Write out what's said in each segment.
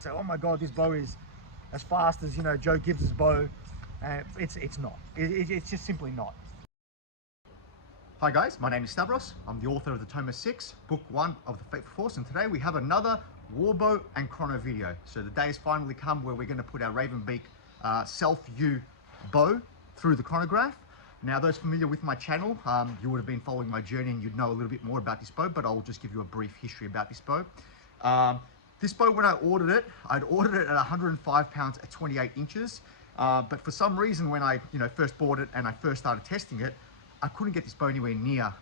So, oh my God, this bow is as fast as, you know, Joe Gibbs's bow. It's not. It's just simply not. Hi guys, my name is Stavros. I'm the author of the Tome 6, Book 1 of the Fateful Force, and today we have another Warbow and Chrono video. So the day has finally come where we're going to put our Ravenbeak self-view bow through the chronograph. Now, those familiar with my channel, you would have been following my journey and you'd know a little bit more about this bow, but I'll just give you a brief history about this bow. This bow, when I ordered it, I'd ordered it at 105 pounds at 28 inches. But for some reason, when I first bought it and I first started testing it, I couldn't get this bow anywhere near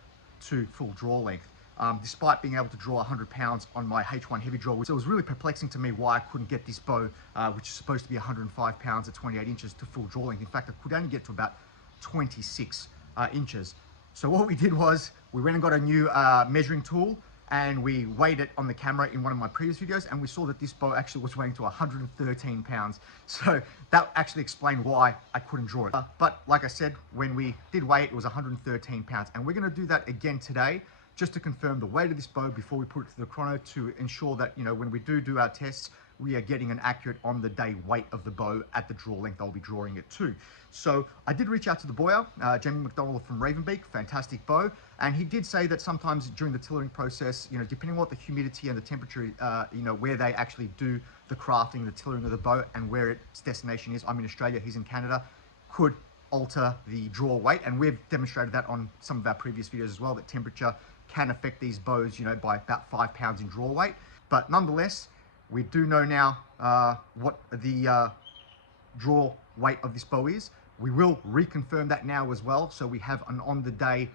to full draw length, despite being able to draw 100 pounds on my H1 heavy draw. So it was really perplexing to me why I couldn't get this bow, which is supposed to be 105 pounds at 28 inches, to full draw length. In fact, I could only get to about 26 inches. So what we did was we went and got a new measuring tool, and we weighed it on the camera in one of my previous videos, and we saw that this bow actually was weighing to 113 pounds. So that actually explained why I couldn't draw it. But like I said, when we did weigh it, it was 113 pounds. And we're gonna do that again today, just to confirm the weight of this bow before we put it to the chrono, to ensure that, when we do our tests, we are getting an accurate on the day weight of the bow at the draw length I'll be drawing it to. So I did reach out to the boyer, Jamie McDonald from Ravenbeak, fantastic bow, and he did say that sometimes during the tillering process, depending on what the humidity and the temperature, where they actually do the crafting, the tillering of the bow, and where its destination is, I'm in Australia, he's in Canada, could alter the draw weight. And we've demonstrated that on some of our previous videos as well, that temperature can affect these bows, by about 5 pounds in draw weight. But nonetheless, we do know now what the draw weight of this bow is. We will reconfirm that now as well, so we have an on-the-day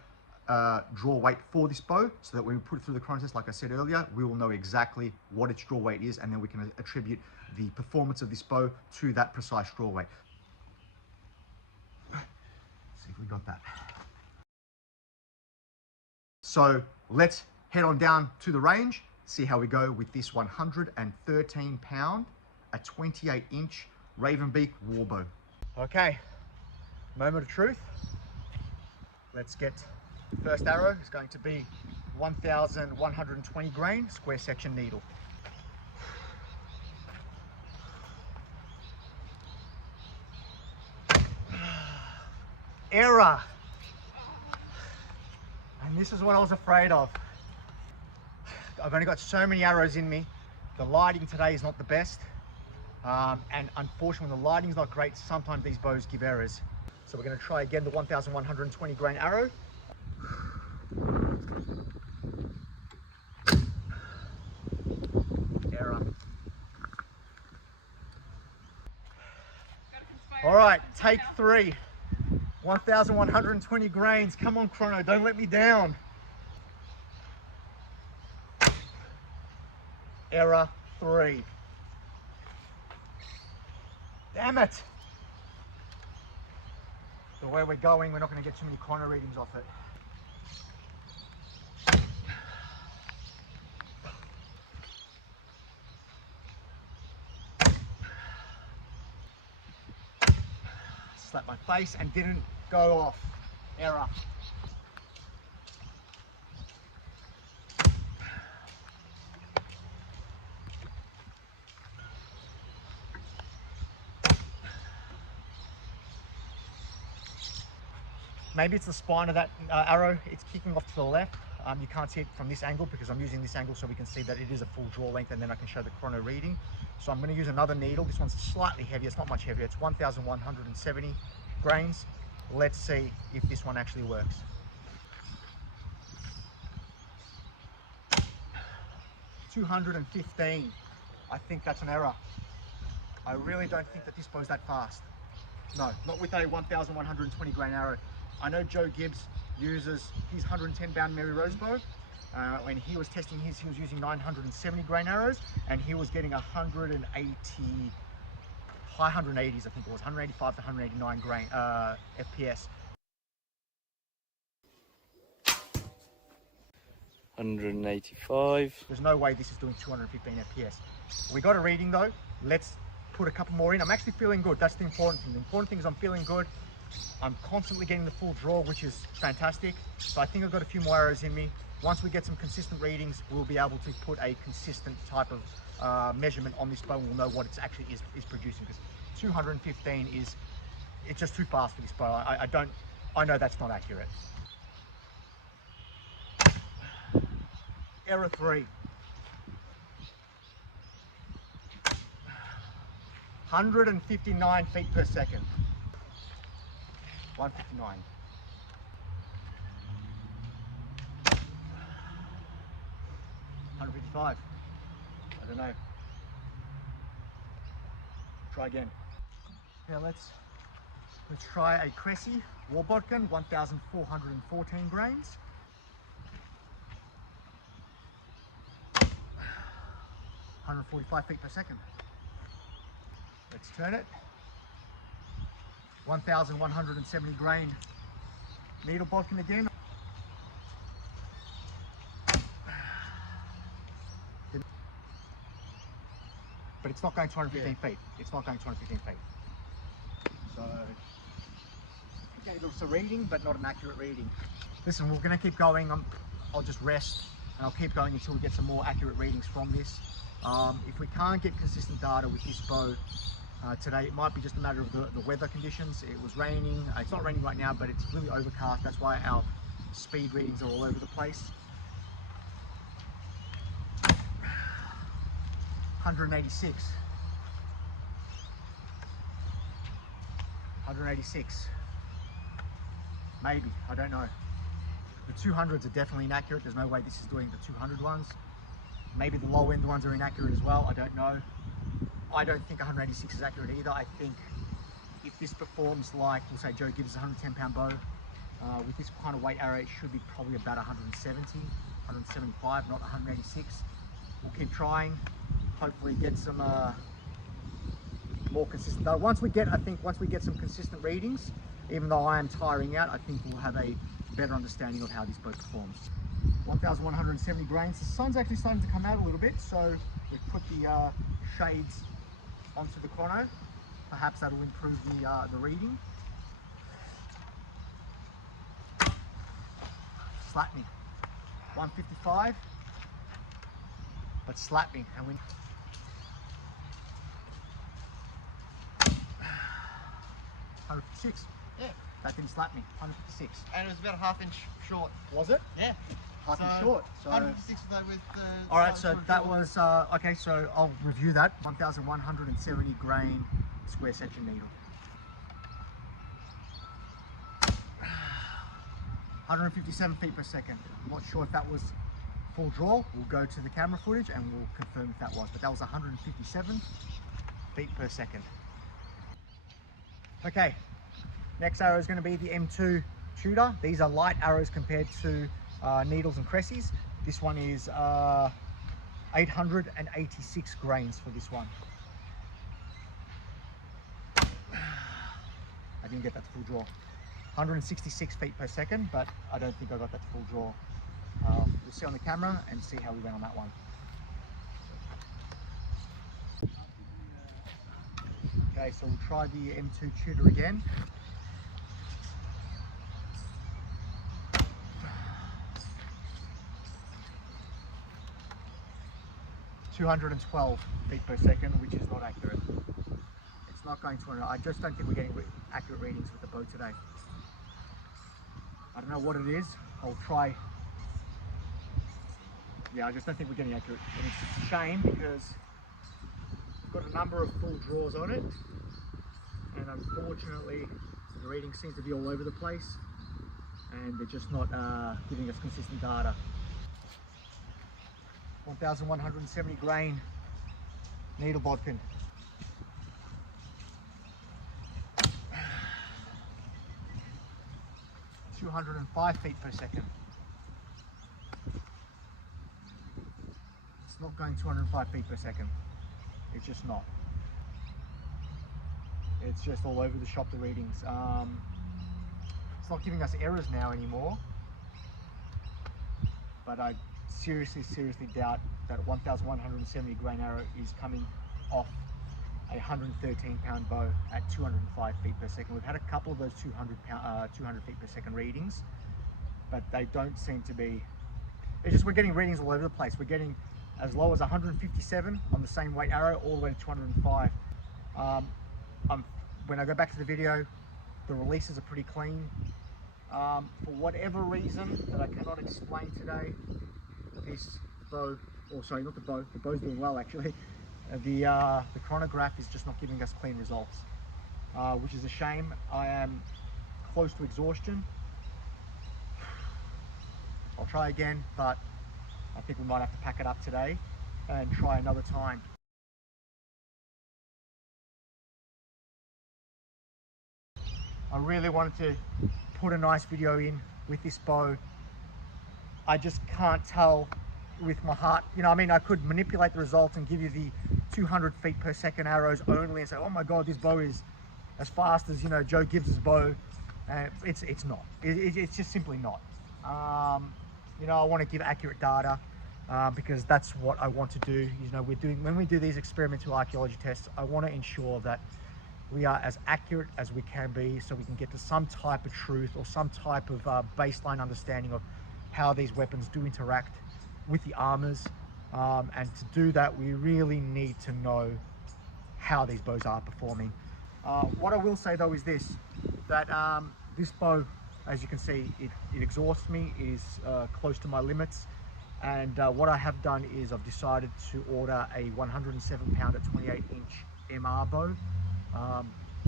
draw weight for this bow, so that when we put it through the chrono test, like I said earlier, we will know exactly what its draw weight is, and then we can attribute the performance of this bow to that precise draw weight. Let's see if we got that. So let's head on down to the range, see how we go with this 113 pound, a 28 inch Ravenbeak Warbow. Okay, moment of truth. Let's get the first arrow. It's going to be 1,120 grain square section needle. Error. And this is what I was afraid of. I've only got so many arrows in me. The lighting today is not the best. And unfortunately, when the lighting's not great, sometimes these bows give errors. So we're going to try again the 1,120 grain arrow. Error. All right, take 3. 1,120 grains. Come on, chrono, don't let me down. Error 3. Damn it. The way we're going, we're not going to get too many chrono readings off it. Slapped my face and didn't go off. Error. Maybe it's the spine of that arrow. It's kicking off to the left. You can't see it from this angle because I'm using this angle so we can see that it is a full draw length, and then I can show the chrono reading. So I'm going to use another needle. This one's slightly heavier. It's not much heavier. It's 1,170 grains. Let's see if this one actually works. $215. I think that's an error. I really don't think that this bow's that fast. No, not with a 1,120 grain arrow. I know Joe Gibbs uses his 110 pound Mary Rose bow. When he was testing his, he was using 970 grain arrows, and he was getting 180, high 180s, I think it was 185 to 189 grain FPS. 185. There's no way this is doing 215 FPS. We got a reading though. Let's put a couple more in. I'm actually feeling good. That's the important thing. The important thing is I'm feeling good. I'm constantly getting the full draw, which is fantastic. So I think I've got a few more arrows in me. Once we get some consistent readings, we'll be able to put a consistent type of measurement on this bow, and we'll know what it actually is producing, because 215 it's just too fast for this bow. I know that's not accurate. Error 3. 159 feet per second. 159. 155. I don't know. Try again. Yeah, let's try a Cressy Warbow, 1,414 grains. 145 feet per second. Let's turn it. 1,170 grain needle bodkin again. But it's not going 215 feet. It's not going 215 feet. So, okay, it's a reading, but not an accurate reading. Listen, we're going to keep going. I'll just rest, and I'll keep going until we get some more accurate readings from this. If we can't get consistent data with this bow today, it might be just a matter of the weather conditions. It was raining. It's not raining right now, but it's really overcast. That's why our speed readings are all over the place. 186. 186. Maybe, I don't know. The 200s are definitely inaccurate. There's no way this is doing the 200 ones. Maybe the low end ones are inaccurate as well. I don't know. I don't think 186 is accurate either. I think if this performs like, we'll say Joe gives a 110 pound bow, with this kind of weight arrow, it should be probably about 170, 175, not 186. We'll keep trying. Hopefully get some more consistent. Though once we get some consistent readings, even though I am tiring out, I think we'll have a better understanding of how this bow performs. 1,170 grains. The sun's actually starting to come out a little bit, so we've put the shades onto the chrono. Perhaps that'll improve the reading. Slap me. 155, but slap me, and we. 156. Yeah. That didn't slap me. 156. And it was about a ½ inch short. Was it? Yeah. Half inch short. So 156 though with the. all right, so that was okay. So I'll review that. 1,170 grain square section needle. 157 feet per second. I'm not sure if that was full draw. We'll go to the camera footage and we'll confirm if that was. But that was 157 feet per second. Okay, next arrow is going to be the M2 Tudor. These are light arrows compared to needles and Cressies. This one is 886 grains for this one. I didn't get that to full draw. 166 feet per second, but I don't think I got that to full draw. We'll see on the camera and see how we went on that one. Okay, so we'll try the M2 Tudor again. .212 feet per second, which is not accurate. It's not going to. I just don't think we're getting accurate readings with the bow today. I don't know what it is. I'll try. Yeah, I just don't think we're getting accurate. And it's a shame because we've got a number of full draws on it, and unfortunately the reading seems to be all over the place, and they're just not giving us consistent data. 1,170 grain needle bodkin. 205 feet per second. It's not going 205 feet per second. It's just not. It's just all over the shop, the readings. It's not giving us errors now anymore. But I seriously doubt that 1,170 grain arrow is coming off a 113 pound bow at 205 feet per second. We've had a couple of those 200 feet per second readings, but they don't seem to be It's just we're getting readings all over the place. We're getting as low as 157 on the same weight arrow all the way to 205. When I go back to the video, the releases are pretty clean. For whatever reason that I cannot explain today, this bow, or sorry, not the bow's doing well actually. The chronograph is just not giving us clean results, which is a shame. I am close to exhaustion. I'll try again, but I think we might have to pack it up today and try another time. I really wanted to put a nice video in with this bow. I just can't tell with my heart. You know, I mean, I could manipulate the results and give you the 200 feet per second arrows only and say, oh my God, this bow is as fast as, you know, Joe Gibbs's bow. It's not. It's just simply not. You know, I want to give accurate data because that's what I want to do. You know, when we do these experimental archaeology tests, I want to ensure that we are as accurate as we can be so we can get to some type of truth or some type of baseline understanding of how these weapons do interact with the armors. And to do that, we really need to know how these bows are performing. What I will say though is this, that this bow, as you can see, it exhausts me. It is close to my limits. And what I have done is I've decided to order a 107 pound at 28 inch MR bow.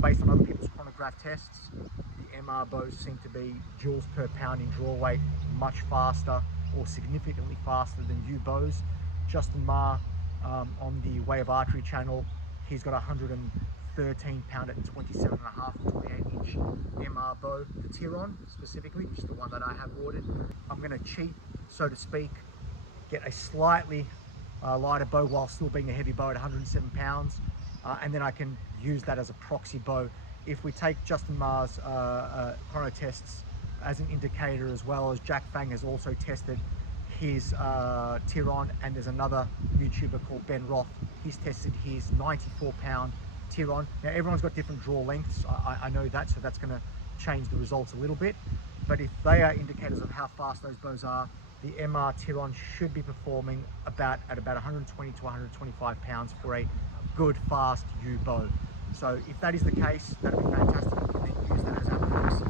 Based on other people's chronograph tests, the MR bows seem to be joules per pound in draw weight much faster or significantly faster than U bows. Justin Ma on the Way of Archery channel, he's got a 113 pound at 27.5 or 28 inch MR bow, the Tiron specifically, which is the one that I have ordered. I'm going to cheat, so to speak, get a slightly lighter bow while still being a heavy bow at 107 pounds. And then I can use that as a proxy bow. If we take Justin Ma's Chrono Tests as an indicator, as well as Jack Fang has also tested his Tiron, and there's another YouTuber called Ben Roth, he's tested his 94 pound Tiron. Now everyone's got different draw lengths, I know that, so that's going to change the results a little bit. But if they are indicators of how fast those bows are, the MR Tiron should be performing at about 120 to 125 pounds for a good fast U bow. So if that is the case, that would be fantastic. We can then use that as our proxy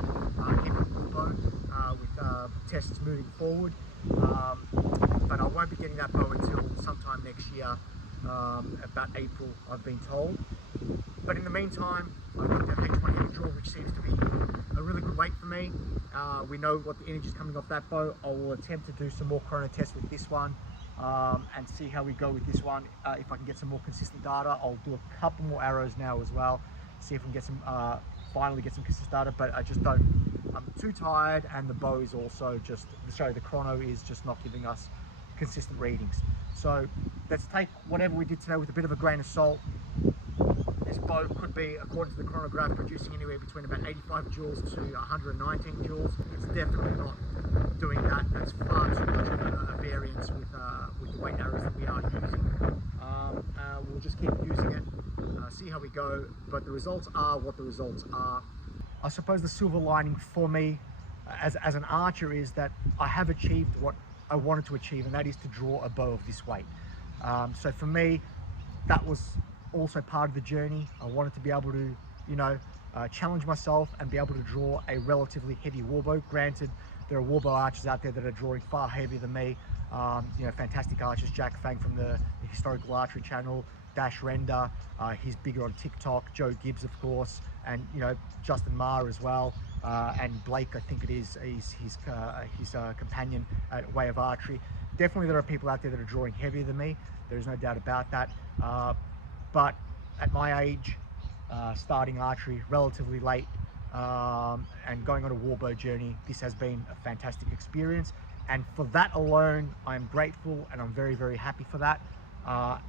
heavy bow with tests moving forward. But I won't be getting that bow until sometime next year, about April, I've been told. But in the meantime, I've got the H1 heavy draw, which seems to be a really good weight for me. We know what the energy is coming off that bow. I will attempt to do some more chrono tests with this one. And see how we go with this one. If I can get some more consistent data, I'll do a couple more arrows now as well, see if we can get some finally get some consistent data. But I just don't, I'm too tired, and the bow is also just, sorry, the chrono is just not giving us consistent readings. So let's take whatever we did today with a bit of a grain of salt. This bow could be, according to the chronograph, producing anywhere between about 85 joules to 119 joules. It's definitely not doing that. That's far too much of a variance with the weight arrows that we are using. We'll just keep using it, see how we go, but the results are what the results are. I suppose the silver lining for me as an archer is that I have achieved what I wanted to achieve, and that is to draw a bow of this weight. So for me, that was also part of the journey. I wanted to be able to, you know, challenge myself and be able to draw a relatively heavy warbow. Granted, there are warbow archers out there that are drawing far heavier than me. You know, fantastic archers, Jack Fang from the Historical Archery channel, Dash Render, he's bigger on TikTok, Joe Gibbs, of course, and, you know, Justin Ma as well, and Blake, I think it is, his companion at Way of Archery. Definitely there are people out there that are drawing heavier than me. There's no doubt about that. But at my age, starting archery relatively late, and going on a warbow journey, this has been a fantastic experience, and for that alone I'm grateful, and I'm very, very happy for that.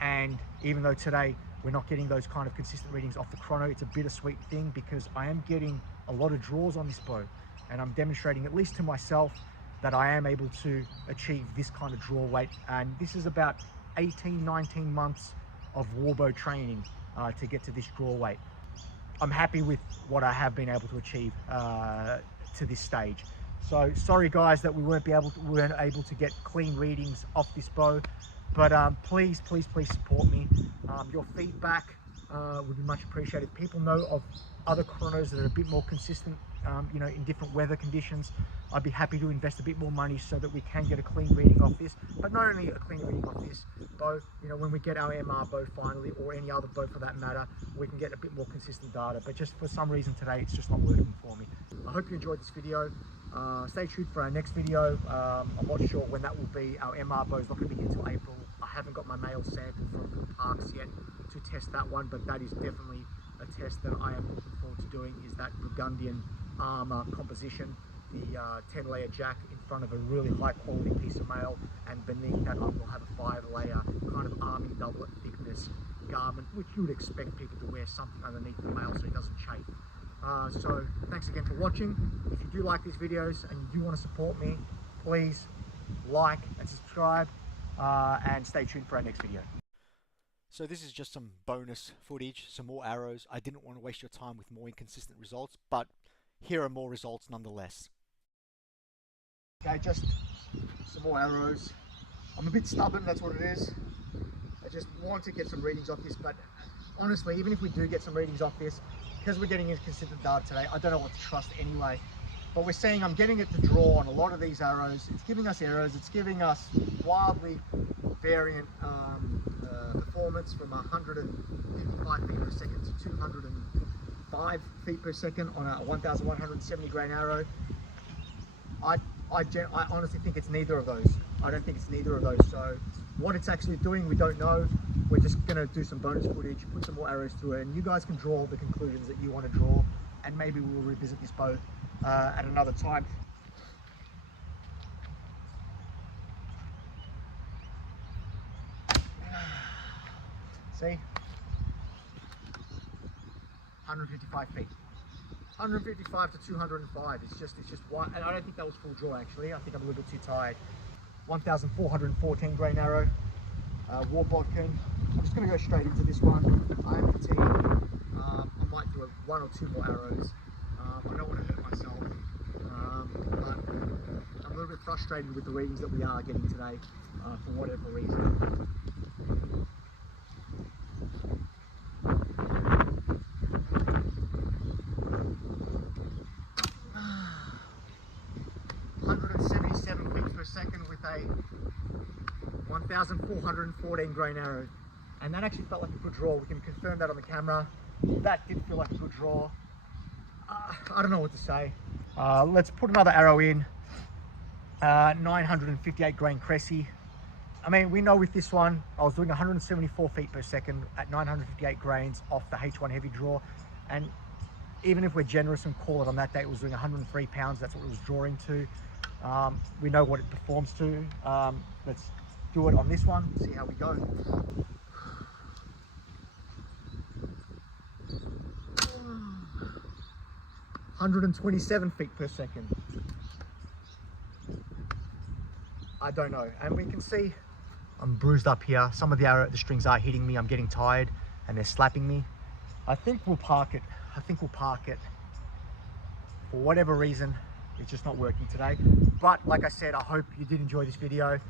And even though today we're not getting those kind of consistent readings off the chrono, it's a bittersweet thing because I am getting a lot of draws on this bow, and I'm demonstrating, at least to myself, that I am able to achieve this kind of draw weight. And this is about 18-19 months of warbow training to get to this draw weight. I'm happy with what I have been able to achieve to this stage. So sorry guys that we weren't able to get clean readings off this bow, but please support me. Your feedback would be much appreciated. People know of other chronos that are a bit more consistent, you know, in different weather conditions. I'd be happy to invest a bit more money so that we can get a clean reading off this, but not only a clean reading off this bow, you know, when we get our MR bow finally, or any other bow for that matter, we can get a bit more consistent data. But just for some reason today, it's just not working for me. I hope you enjoyed this video. Stay tuned for our next video. I'm not sure when that will be. Our MR bow is not going to be until April. I haven't got my male sample from the parks yet to test that one, but that is definitely a test that I am looking forward to doing, is that Burgundian armor composition, the 10-layer jack in front of a really high quality piece of mail, and beneath that I will have a 5-layer kind of army doublet thickness garment, which you would expect people to wear something underneath the mail so it doesn't chafe. So thanks again for watching. If you do like these videos and you do want to support me, please like and subscribe, and stay tuned for our next video. So this is just some bonus footage, some more arrows. I didn't want to waste your time with more inconsistent results, but here are more results nonetheless. Okay, just some more arrows. I'm a bit stubborn, that's what it is. I just want to get some readings off this, but honestly, even if we do get some readings off this, because we're getting inconsistent data today, I don't know what to trust anyway. But we're seeing I'm getting it to draw on a lot of these arrows. It's giving us errors. It's giving us wildly variant performance from 155 feet per second to 205 feet per second on a 1,170 grain arrow. I honestly think it's neither of those. I don't think it's neither of those. So what it's actually doing, we don't know. We're just going to do some bonus footage, put some more arrows through it, and you guys can draw the conclusions that you want to draw, and maybe we'll revisit this bow at another time. See? 155 feet. 155 to 205. It's just one, and I don't think that was full draw actually. I think I'm a little bit too tired. 1,414 grain arrow, Warbow. I'm just going to go straight into this one. I am fatigued. I might do one or two more arrows. I don't want to hurt myself, but I'm a little bit frustrated with the readings that we are getting today, for whatever reason. Second with a 1,414 grain arrow, and that actually felt like a good draw. We can confirm that on the camera. That did feel like a good draw. I don't know what to say. Let's put another arrow in. 958 grain Cressy. I mean, we know with this one, I was doing 174 feet per second at 958 grains off the H1 heavy draw, and even if we're generous and call it on that day, it was doing 103 pounds. That's what it was drawing to. We know what it performs to. Let's do it on this one, see how we go. "127 feet per second. I don't know. And we can see I'm bruised up here. Some of the strings are hitting me. I'm getting tired and they're slapping me. I think we'll park it. For whatever reason, it's just not working today. But like I said, I hope you did enjoy this video.